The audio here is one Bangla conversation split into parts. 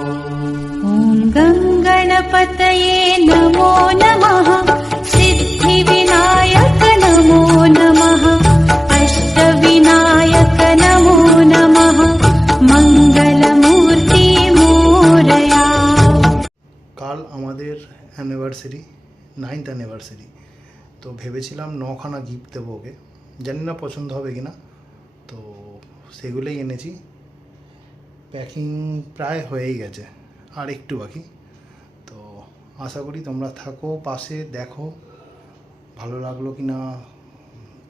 ॐ गङ्गणपतये नमो नमः। सिद्धिविनायक नमो नमः। अष्टविनायक नमो नमः। मंगलमूर्ति मोरया। কাল আমাদের অ্যানিভার্সারি 9th অ্যানিভার্সারি, তো ভেবেছিলাম 9খানা গিফট দেবো ওকে, জানি না পছন্দ হবে কিনা, তো সেগুলোই এনেছি। প্যাকিং প্রায় হয়েই গেছে, আর একটু বাকি। তো আশা করি তোমরা থাকো পাশে, দেখো ভালো লাগলো কি না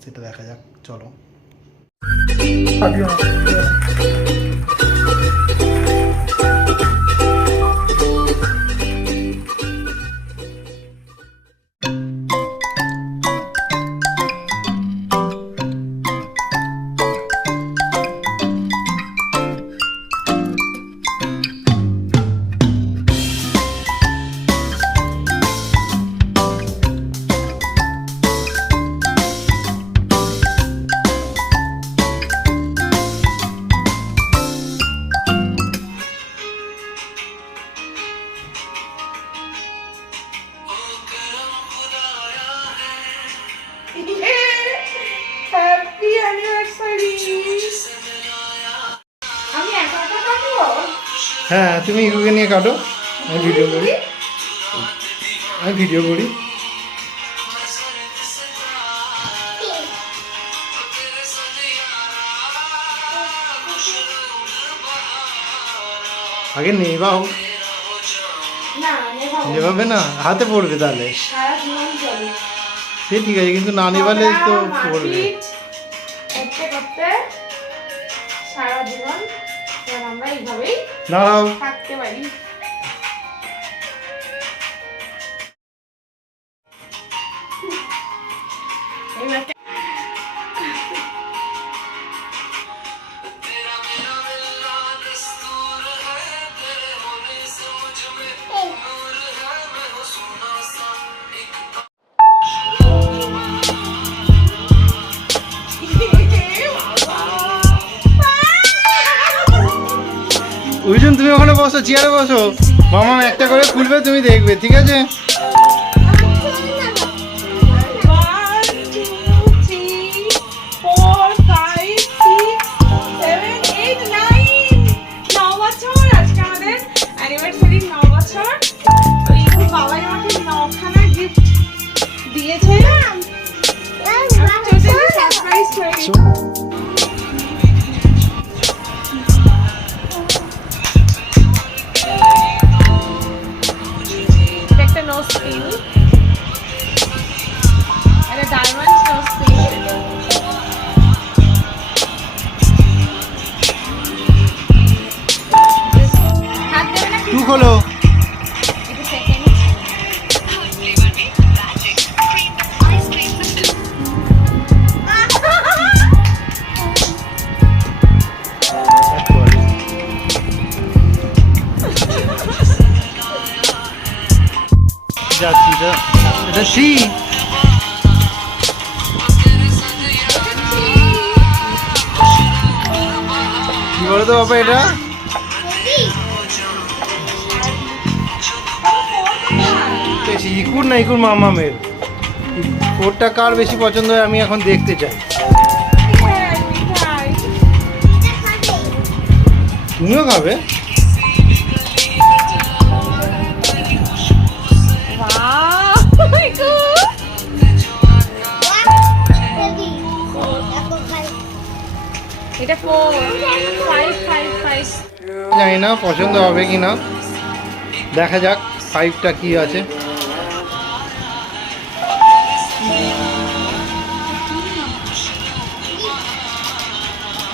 সেটা দেখা যাক। চলো। হ্যাঁ, তুমি ইউকে নিয়ে কাটো, আমি ভিডিও করি। আগে নেবাও, নেভাবে না, হাতে পড়বে তাহলে সে ঠিক আছে, কিন্তু না নেবালে তো পড়বে। দাঁড়াও, থাকতে পারি। উইজুন, তুমি ওখানে বসো, চেয়ারে বসো, মামা একটা করে খুলবে, তুমি দেখবে, ঠিক আছে? খোলো। যাচ্ছি, এটা সি কি বলো তো বাবা, এটা ইকুর না ইকুর মামামের কোটটা কার বেশি পছন্দ হয় আমি এখন দেখতে চাই। তুমিও খাবে? জানি না পছন্দ হবে কি না, দেখা যাক 5টা কি আছে।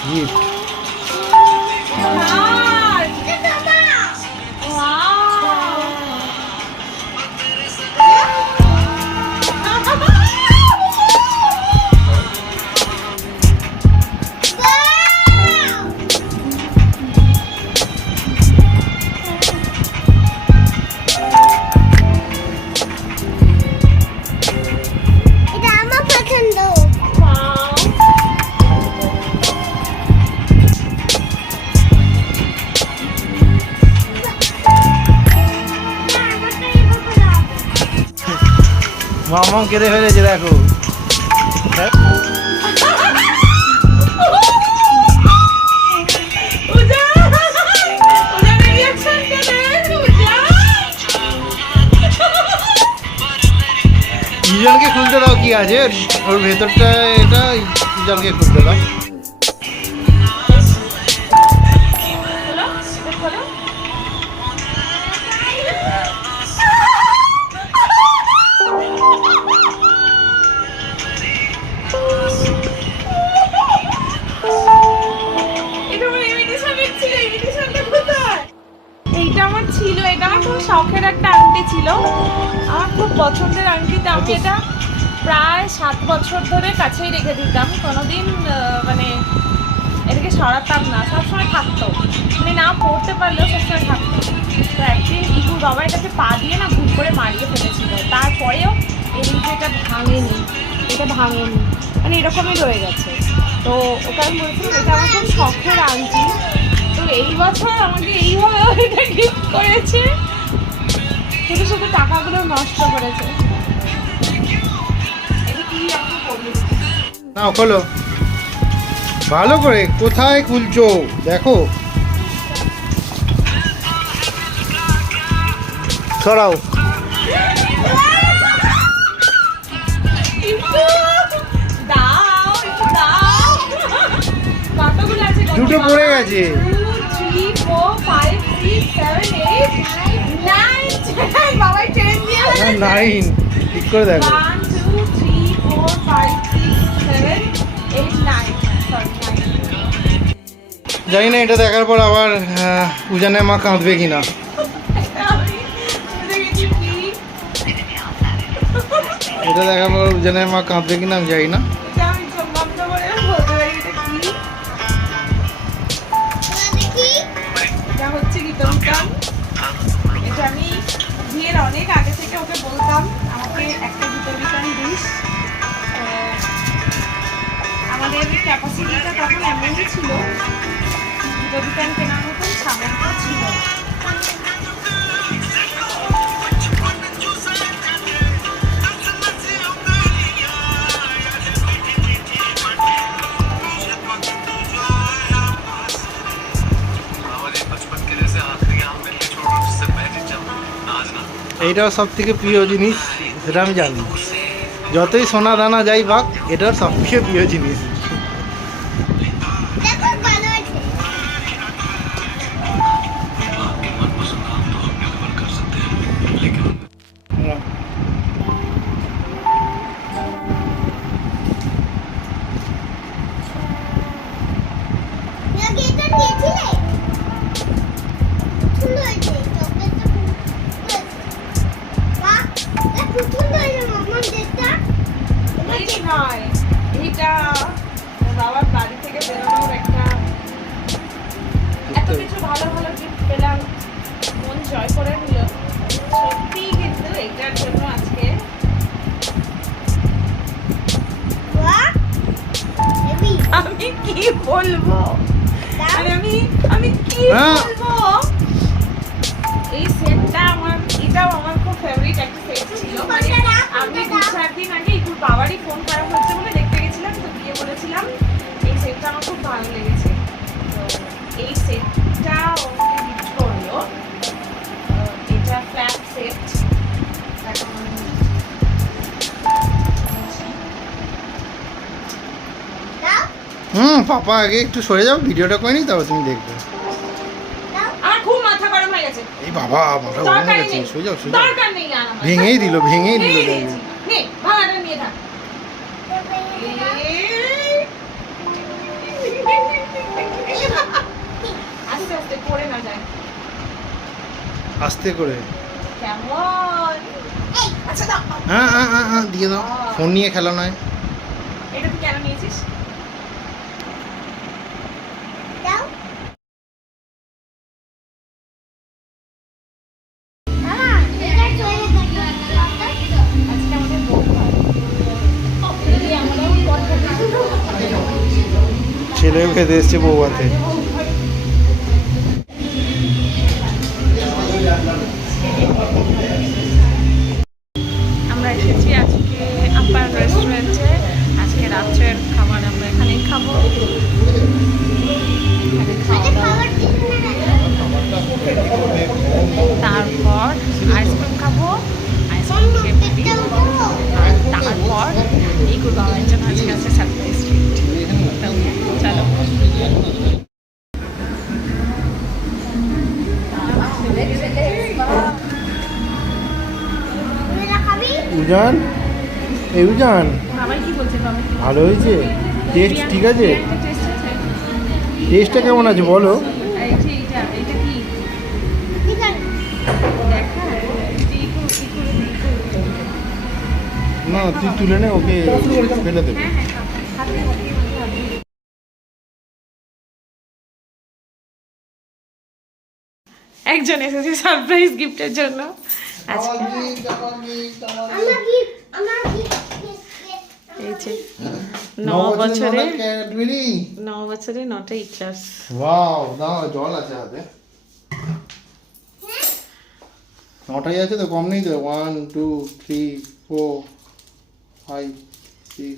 গিফট মামাম কেঁদে ফেলেছে দেখো। হ্যাঁ? ইজনকে খুলতে দাও, কি আছে ওর ভেতরটা, এটা ইজনকে খুলতে দাও। এইটা আমার ছিল, এটা আমার খুব শখের একটা আংটি ছিল, আমার খুব পছন্দের আংটিতে আমি এটা প্রায় 7 বছর ধরে কাছেই রেখে দিতাম, কোনোদিন মানে এটাকে সরাতাম না, সবসময় থাকতো, মানে না পড়তে পারলেও সবসময় থাকতো। তো একদিন ইগুর বাবা এটাকে পা দিয়ে না ভুল করে মারিয়ে ফেলেছিল, তারপরেও এই যে এটা ভাঙেনি, মানে এরকমই রয়ে গেছে। তো ওকে আমি বলছিলাম এটা আমার খুব শখের আংটি, তো এই বছর আমাকে এইভাবে এটা গিফট করেছে, শুধু শুধু টাকাগুলো নষ্ট করেছে। এটা কি আপনি করবেন না খোলো ভালো করে, কোথায় খুলছো দেখো, সরাও। কতগুলো আছে? দুটো পড়ে গেছে। 2 3 4 5 6 7 8 9 10 বাবা 10 দিয়ে 9 ঠিক করে দেখো। 1 2 3 4 5 6 7 8 9 সরি 9। জানি না এটা দেখার পর আবার উজানের মা কাঁদবে কিনা। এটা দেখার পর উজানের মা কাঁদবে কিনা আমি জানি না। এটা আমি বিয়ের অনেক আগে থেকে ওকে বলতাম আমাকে একটা জুতো বিতান দিস, আমাদের ক্যাপাসিটিটা তখন এমনই ছিল, জুতো বিতান কেনার মতন সামর্থ্য ছিল। এইটাও সব থেকে প্রিয় জিনিস, সেটা আমি জানি, যতই সোনা দানা যাই পাক এটাও সব থেকে প্রিয় জিনিস। নয়, এইটা বাবার বাড়ি থেকে বেরোনোর একটা, এত কিছু ভালো ভালো গিফট পেলাম, মন জয় করে নিল সত্যি, কিন্তু এটার জন্য আজকে আমি কি বলবো, মানে আমি কি বলবো, এই সেটটা আমার, এটাও আমার খুব ফেভারিট একটা সেট ছিল। মানে আমি 2-4 দিন আগে একটু বাবারই ফোন খারাপ হচ্ছে বলে দেখতে গেছিলাম, তো গিয়ে বলেছিলাম এই সেটটা আমার খুব ভালো লেগেছে, তো এই সেটটা ওকে গিফট করলো। এটা ফ্ল্যাট সেট, পাপা আগে একটু সরে যাও, ভিডিওটা করে নি তারপর তুমি দেখবে। আমার খুব মাথা গরম হয়ে গেছে। এই বাবা মাথা গরম হয়ে গেছে, সরে যাও সরে যাও। দরকার নেই আর আমার। ভেঙেই দিল নে ভাঙাটা নিয়ে থাক। আস্তে আস্তে পড়ে না যায়, আস্তে করে। কেমন? আচ্ছা দাও। হ্যাঁ দিয়ে দাও, ফোন নিয়ে খেলা নয়। এটা তুই কেন নিয়েছিস? ছেলেও খেতে এসছে বৌভাতে। আমরা এসেছি আজকে উজান, এই উজান বাবাই কি বলছে বাবা? ভালো হয়েছে, টেস্ট ঠিক আছে? টেস্ট আছে। টেস্টটা কেমন আছে বলো? এইটা কি? দেখা না তুই তুলে নে, ওকে ফেলে দেবে। একজন এসেছে সারপ্রাইজ গিফটের জন্য। আজকে এই যে 9 বছরে 9টা ইক্লাস। ওয়াও, দাও জল আছে হাতে। 9টাই আছে তো, কম নেই তো? 1 2 3 4 5 6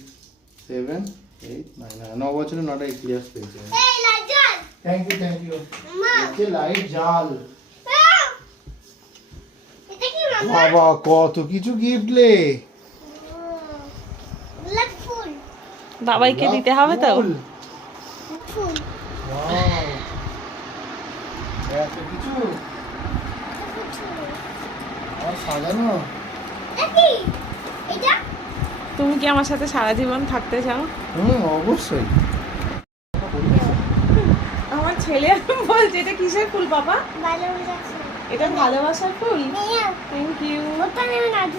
7 8 9 9 বছরে 9টা ইক্লাস পেয়েছে। Thank you thank you. যে লাইট জাল, বাবা কত কিছু গিফট লে। বাবাইকে দিতে হবে তো। ফুল। Wow, এত কিছু আর সাজানো। তুমি কি আমার সাথে সারা জীবন থাকতে চাও? অবশ্যই। আমার ছেলে বলছে এটা কিসের ফুল বাবা? এটা ভালোবাসার ফুল। Thank you.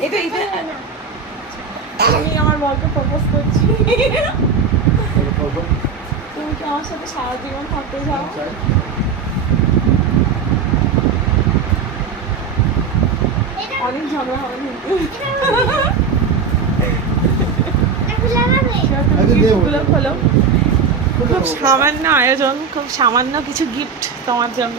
এটা আমি আমার বরকে প্রপোজ করছি। তুমি কি আমার সাথে সারা জীবন থাকতে চাও? অনেক ঝগড়া হবে কিন্তু। গিফটগুলো খোলো। খুব সামান্য আয়োজন, খুব সামান্য কিছু গিফট তোমার জন্য।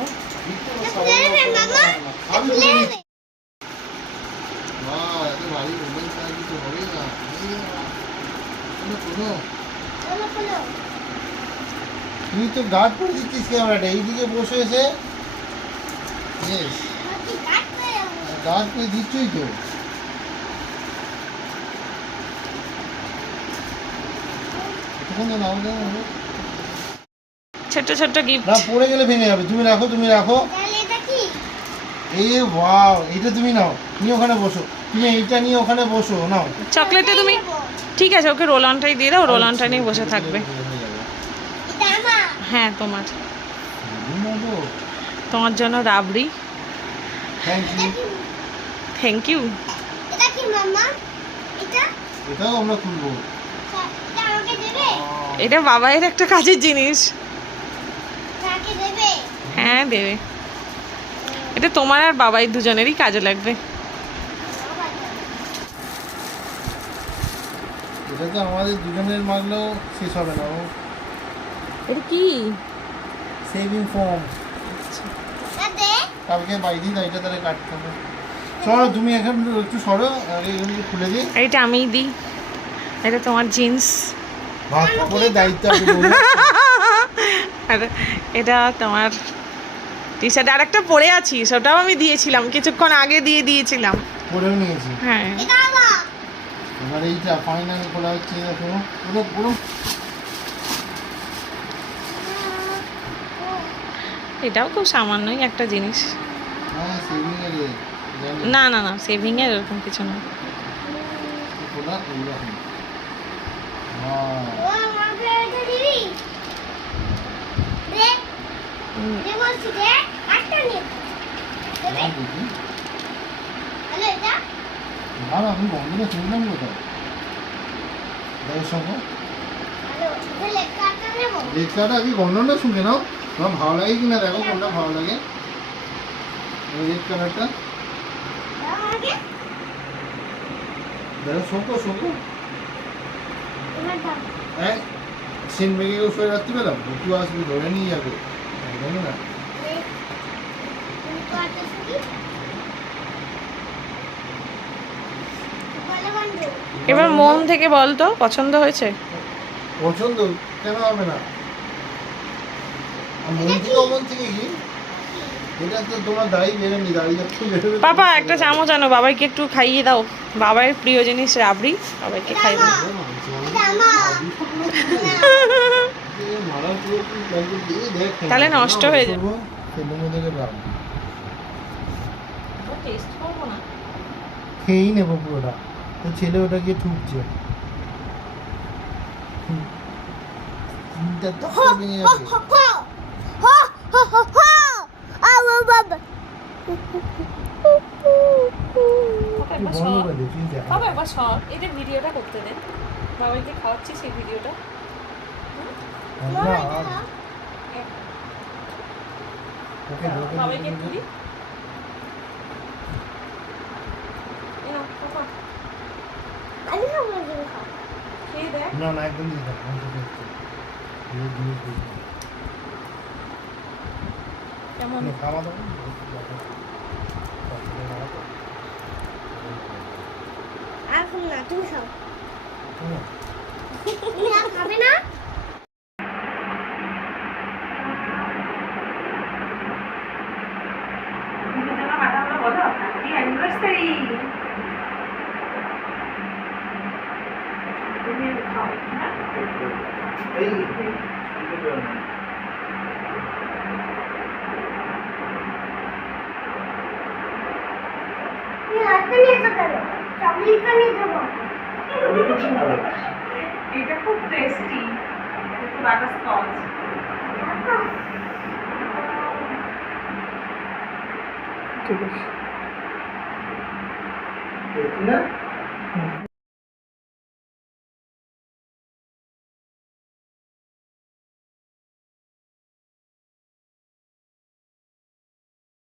তুই তো গার্ড করে দিচ্ছিস ক্যামেরাটা, এইদিকে বসে এসে গার্ড করে দিচ্ছই তো। ছোট্ট ছোট্ট গিফট। না পড়ে গেলে ভেঙে যাবে। তুমি রাখো, তুমি রাখো। এই ওয়াও, এটা তুমি নাও, তুমি ওখানে বসো। তুমি এইটা নিয়ে ওখানে বসো, নাও। চকলেটটা তুমি, ঠিক আছে ওকে রোল অনটাই দিয়ে দাও, রোল অনটা নিয়ে বসে থাকবে। হ্যাঁ তোমার, তোমার জন্য রাবড়ি। Thank you thank you. এটাও আমরা খুলবো। এটা বাবাইয়ের একটা কাজের জিনিস। হ্যাঁ দেবে। এটা তোমার আর বাবাই দুজনেরই কাজে লাগবে। এটা তো আমাদের দুজনের মাগলেও শেষ হবে না। এটা কি? Saving form. কালকে বাইরে দিই, এটা তাহলে কাটতে হবে। চলো তুমি এখন একটু সরো, এগুলো খুলে দিই। এইটা আমিই দিই। এটা তোমার জিন্স। ভাত করে দায়িত্ব আছে। আর এটা তোমার টি শার্ট। আর একটা পরে আছি, সেটাও আমি দিয়েছিলাম, কিছুক্ষণ আগে দিয়ে দিয়েছিলাম। পরেও নিয়েছি। হ্যাঁ এবার এইটা ফাইনাল খোলা হচ্ছে। দেখো পুরো পুরো এটাও খুব সামান্যই একটা জিনিস। হ্যাঁ সেভিং এর না না না, সেভিং এর এরকম কিছু না। খোলা এইরকম। আর আমি বন্ধুরা শুনলাম কোথায় দেখো শোনো, লেখাটা আগে গন্ধটা শুনে নাও, তোমার ভালো লাগে কিনা দেখো, কোনটা ভালো লাগে। রেড কালারটা দেখো, শোকো শোকো। হ্যাঁ সেন বেগে শুয়ে রাখতে পেলাম, একটু আসবে ধরে নিয়ে যাবে, জানো না। এবার মন থেকে বল তো, পছন্দ হয়েছে? পছন্দ কেন হবে না? আর মন থেকে অমন থেকে কি, এটা তো তোমার দাড়ি বেরোনি, দাড়ি যাচ্ছে বেরোবে। পাপা একটা চামচ আনো, বাবাইকে একটু খাইয়ে দাও। বাবার প্রিয় জিনিস রাবড়ি, বাবাইকে খাইয়ে দাও। তাহলে নষ্ট হয়ে যাবে। টেস্ট করবো না? খেয়েই নেবো পুরোটা। তো ছেলে ওটা গিয়ে ঠুকছে। চিন্তা তো করবি না আগে। বাবা তুই একবার বন্ধ সর। করে দে, তুই দেখা। বাবা একবার সর, এই যে ভিডিওটা করতে দে। বাবাইকে খাওয়াচ্ছি সেই ভিডিওটা। না, আর ওকে ধোকে বাবাইকে দিতে একটু দিতে। দিই। এই নাও, বাবা, খেয়ে দেখ। না না, একদম দিতে থাক, অন্তত একটু। এই জিনিস দিতে থাক। কেমন? নে, খাওয়া দাও। পছন্দ না তো। এখন না তুমি খাও হুম। তুমি আর খাবে না Happy anniversary! তুমি খাও, হ্যাঁ? এই, তুমি হাতে নিয়ে যাবে চকলেটটা নিয়ে যাবো এটা খুব টেস্টি, একটু বাটারস্কচ। ঠিক আছে। না